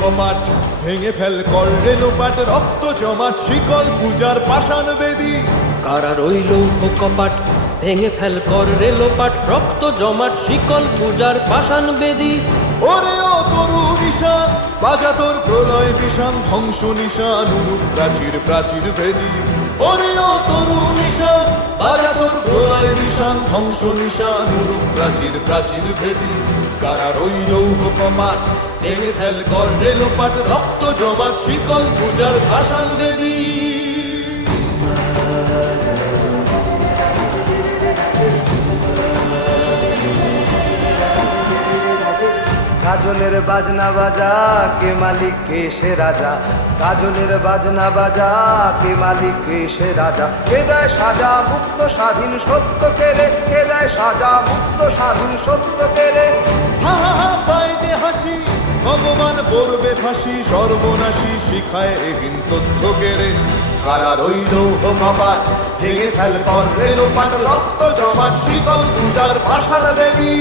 কপাট ভেঙে ফেল কর রে লোপাট, রক্ত জমাট শিকল পূজার পাষাণ বেদী। কারা রইল কপাট ভেঙে ফেল কর রে লোপাট, রক্ত জমাট শিকল পূজার পাষাণ বেদী। ওরে ও তরু নিশান বাজা তোর প্রলয় বিষান, ধ্বংস নিশান উরুপ প্রাচীর প্রাচীর ভেদী। ওরে ও তরু নিশান বাজা তোর প্রলয় বিষান, ধ্বংস নিশান উরুপ প্রাচীর প্রাচীর ভেদী। কারা রইল কপাট ভেঙে ফেল কর রে লোপাট, রক্ত জমাট শিকল পূজার পাষাণ বেদী। কাজলের বাজনা বাজা কে মালিক কে সে রাজা, কাজলের বাজনা বাজা কে মালিক কে সে রাজা। কে দেয় সাজা মুক্ত স্বাধীন সত্য কেড়ে, কে দেয় সাজা মুক্ত স্বাধীন সত্য কেড়ে। হা হা হা পায় যে হাসি ভগবান পড়বে ফাঁসি, সর্বনাশী শিখায় এহীন তথ্য কেড়ে। কারা রইল কপাট ভেঙে ফেল কর রে লোপাট, রক্ত জমাট শিকল পূজার পাষাণ বেদী।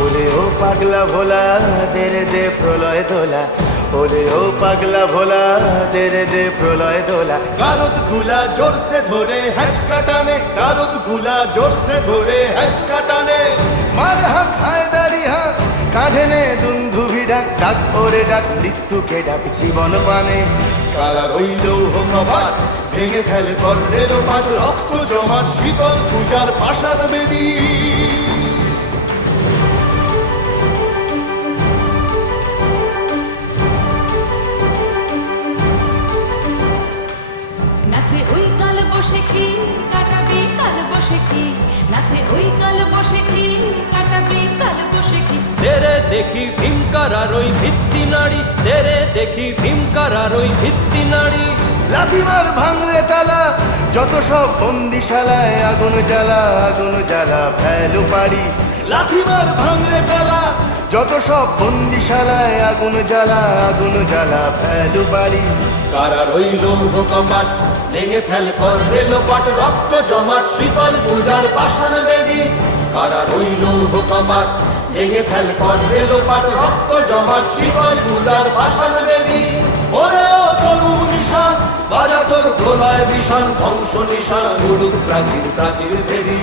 ওরে ও পাগলা ভোলা দেরে দে প্রলয় দোলা, ওরে ও পাগলা ভোলা দেরে দে প্রলয় দোলা। গারদ গুলা জোরসে ধরে হ্যাচকা টানে, গারদ গুলা জোরসে ধরে হ্যাচকা টানে। মার হাক হায়দারি হাক কাঁধে নে দুন্ধুভি ডাক, ডাক ওরে ডাক মৃত্যুকে ডাক জীবন পানে। কারা রইল কপাট ভেঙে ফেল কর রে লোপাট, রক্ত জমাট শীতল পূজার পাষাণ বেদী। নাচে ওই কাল বসে খি কাটাবি কাল বসে খি, নাচে ওই কাল বসে খি কাটাবি কাল বসে খি। তেরে দেখি ভীমকারার ওই ভিত্তি নাড়ি, তেরে দেখি ভীমকারার ওই ভিত্তি নাড়ি। লাঠিমার ভাঙলে তালা যত সব বন্দিশালায়, আগুন জ্বালা আগুন জ্বালা ফেলু পারি। লাঠিমার ভাঙলে তালা যত সব বন্দিশালায়, আগুন জ্বালা আগুন জ্বালা ফেলু পারি। কারা রইল কপাট ভেঙে ফেল কর রে লোপাট, রক্ত জমাট শীতল পূজার পাষাণ বেদী। কারা রইল কপাট ভেঙে ফেল কর রে লোপাট, রক্ত জমাট শীতল পূজার পাষাণ বেদী। ওরে ও তরু নিশান বাজা তোর প্রলয় বিষান, ধ্বংস নিশান উড়ুক প্রাচীর প্রাচীর ভেদী।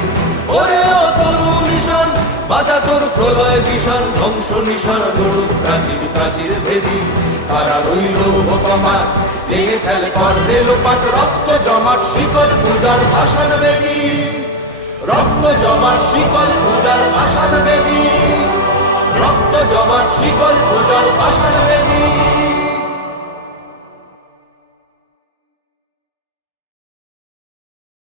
ওরে ও তরু নিশান বাজা তোর প্রলয় বিষান, ধ্বংস নিশান উড়ুক প্রাচীর প্রাচীর ভেদী। কারা রইল কপাট ভেঙে ফেল কর রে লোপাট, রক্ত জমাট শিকল পূজার পাষাণ বেদী। রক্ত জমাট শিকল পূজার পাষাণ বেদী, রক্ত জমাট শিকল পূজার পাষাণ বেদী।